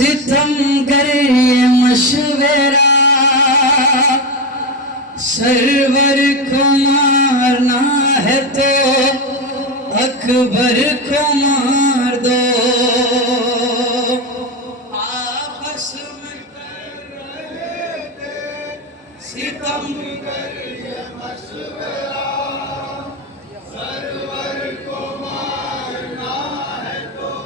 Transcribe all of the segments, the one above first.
ستم گر یہ مشورہ سرور کو مارنا ہے تو اکبر کو مار دو آپس میں کر رہے تھے ستم گر یہ مشورہ سرور کو مارنا ہے تو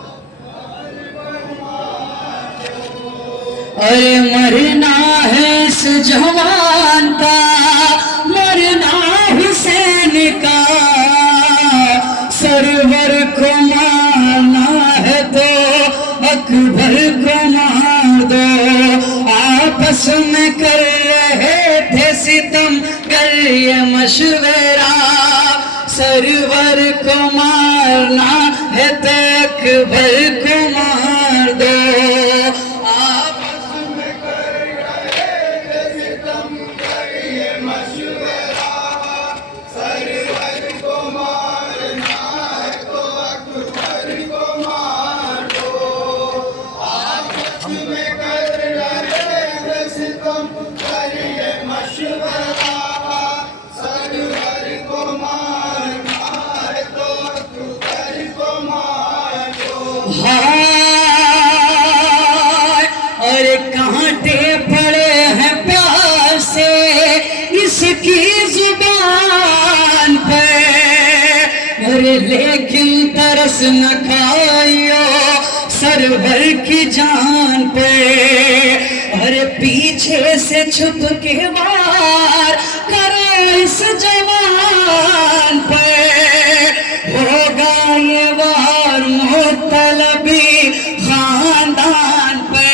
ارے مرنا ہے اس جوان کا مرنا حسین کا سرور کو مارنا ہے تو اکبر کو مار دو آپس میں کر رہے تھے ستم گر یہ مشورہ سرور کو مارنا ہے تو اکبر کو مار دو اور کانٹے پڑے ہیں پیار سے اس کی زبان پہ اور لیکن ترس نہ کھائیو سرور کی جان پہ اور پیچھے سے چھپ کے وار کرو اس جوان پہ ہوگا یہ وار مطلبی خاندان پہ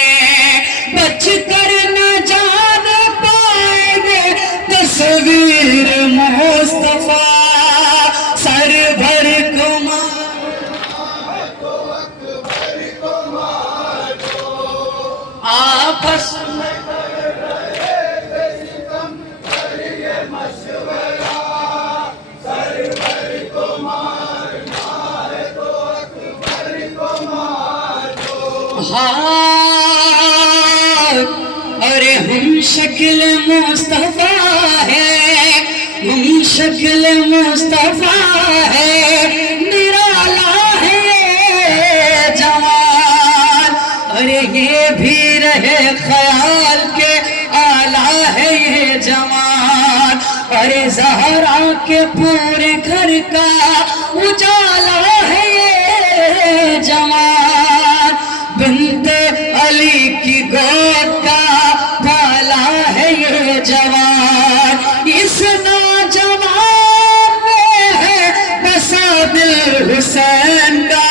بچ کر نہ جان پائیں گے تصویر مصطفیٰ سرور کو مارنا تو اکبر کو مار دو آپس میں کر رہے تھے ستم گر یہ مشورہ سرور کو مارنا ہے تو اکبر کو مار دو ارے ہم شکل مصطفیٰ ہے ہم شکل مصطفیٰ ہے نرالا ہے یہ جوان ارے یہ بھی رہے خیال کے آلہ ہے یہ جوان ارے زہرا کے پورے گھر کا اجالا ہے یہ جوان بنت علی کی گود کا بالا ہے یہ جوان اس نوجوان میں ہے بسا دل حسین کا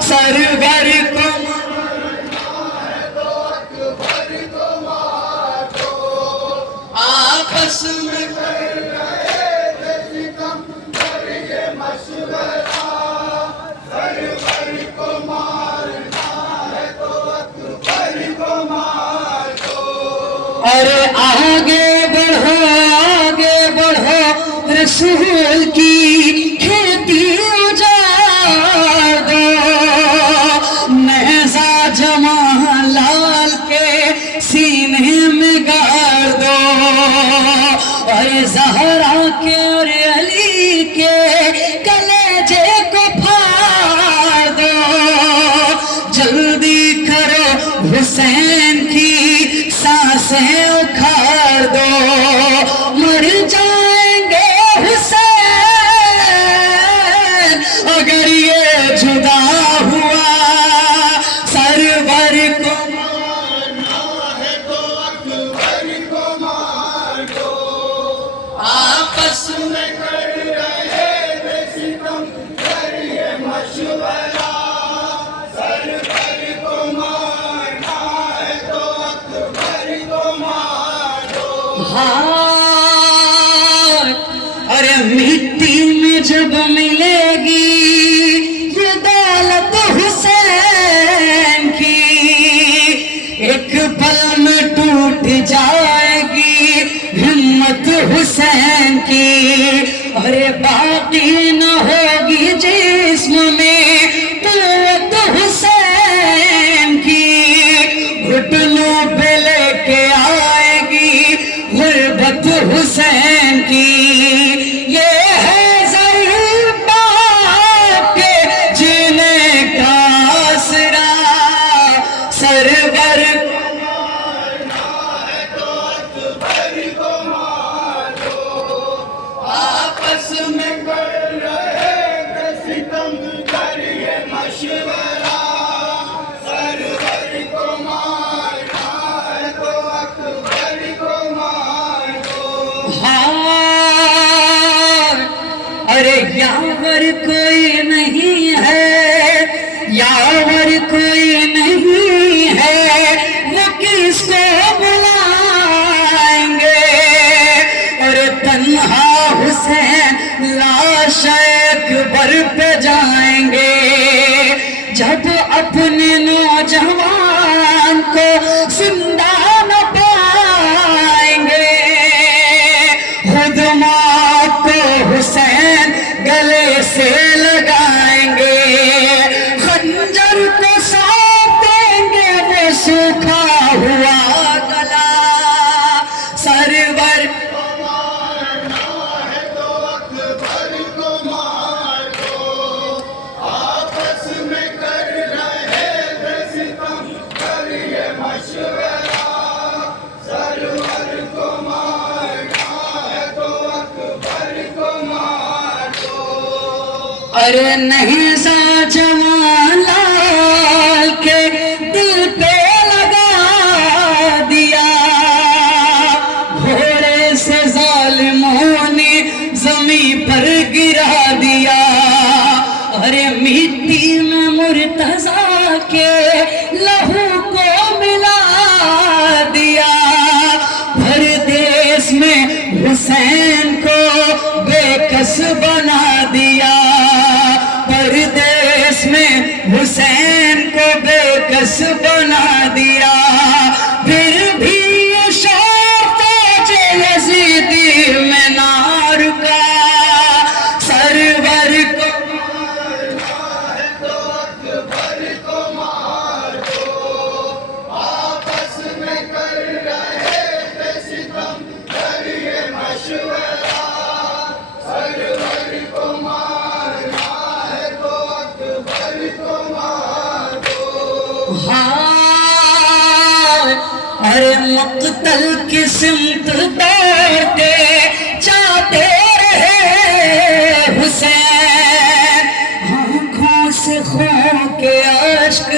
سرور کو مارنا ہے تو اکبر کو مار دو آپس میں کر رہے تھے ستم گر یہ مشورہ سرور کو مارنا ہے تو اکبر کو مار دو ارے آگے بڑھو رسول کی کھیتی اجاڑ دو نیزہ جمال لال کے سینے میں گاڑ دو اور زہرا کے اور علی کے کلیجے کو پھاڑ دو جلدی کرو حسین کی سانسیں اکھاڑ دو مر جائیں گے حسین اگر یہ جدا ہوا سرور کو مارنا ہے تو اکبر کو مار دو آپس میں کر رہے تھے ستم گر یہ مشورہ سرور کو مارنا ہے تو اکبر کو مار دو ارے مٹی میں جب ملے گی یہ دولت حسین کی ایک پل میں ٹوٹ جائے گی ہمت حسین کی ارے باقی نہ ہوگی جسم میں قوت حسین کی مشورہ سرور کو مارنا ہے تو اکبر کو مار دو ارے یاور کوئی نہیں ہے یاور کوئی نہیں ہے وہ کس کو بلائیں گے اور تنہا حسین لاش اکبر پہ جائیں گے جب اپنے نوجوان کو زندہ نہ پائیں گے خود موت کو حسین گلے سے لگائیں گے خنجر کو سونپ دیں گے وہ سوکھا ہوا گلا سرور کو مارنا ہے تو اکبر کو مار دو آپس میں کر رہے تھے ستم کریے مشورہ سرور کو مارنا ہے تو اکبر کو مار دو ارے نہیں سا جوان لال کے دل پہ لگا دیا گھوڑے سے ظالموں نے زمین پر گرا دیا ارے مٹی میں مرتضیٰ کے لہو کو ملا دیا پردیس میں حسین کو بے کس بنا دیا پردیس میں حسین کو بے کس بنا دیا پھر بھی یہ شوق تاج یزیدی میں نہ رکا سرور کو مارنا ہے تو اکبر کو مار دو آپس میں کر رہے تھے ستم کریے مشورہ سرور کو مارنا ہے تو اکبر کو مار دو ارے مقتل کی سمت دوڑتے جاتے رہے حسین آنکھوں سے خون کے اشک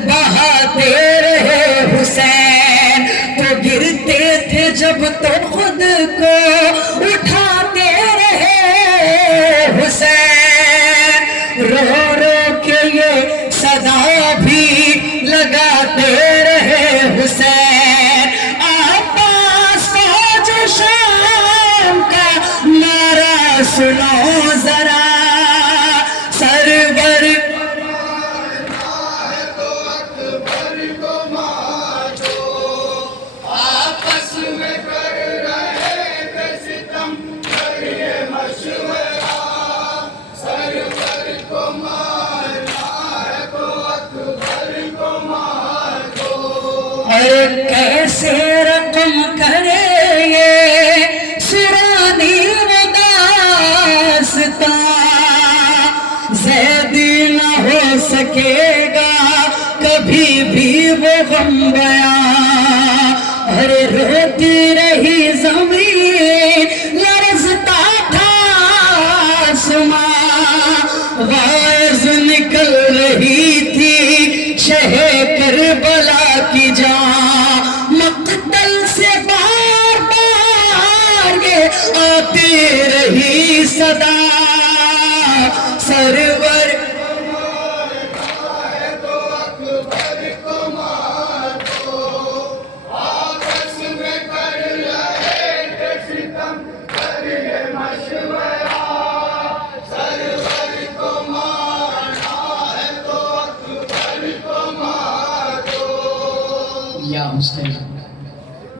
بہاتے رہے حسین تو گرتے تھے جب تو خود کو اٹھاتے رہے حسین رو رو کے یہ صدا بھی لگاتے رہے حسین عباس فوج شام کا نعرہ سنو ذرا سرور مارنا ہے تو اکبر کو مار دو آپس میں کر رہے تھے ستم کریے مشورہ سرور کو مارنا ہے تو اکبر کو مار دو ارے کیسے رقم کرے یہ سرانی داستان زیدی نہ ہو سکے گا کبھی بھی وہ غم بیان ارے روتی رہی زمین لرزتا تھا آسمان غائز نکل رہی تھی شہ کربلا کی جان مقتل سے بار بار یہ آتی رہی صدا سرور ہے تو اکبر کو مار دو آپس میں کر رہے تھے ستم کریے مشورہ سرور کو مارنا ہے تو اکبر کو مار دو یا حسین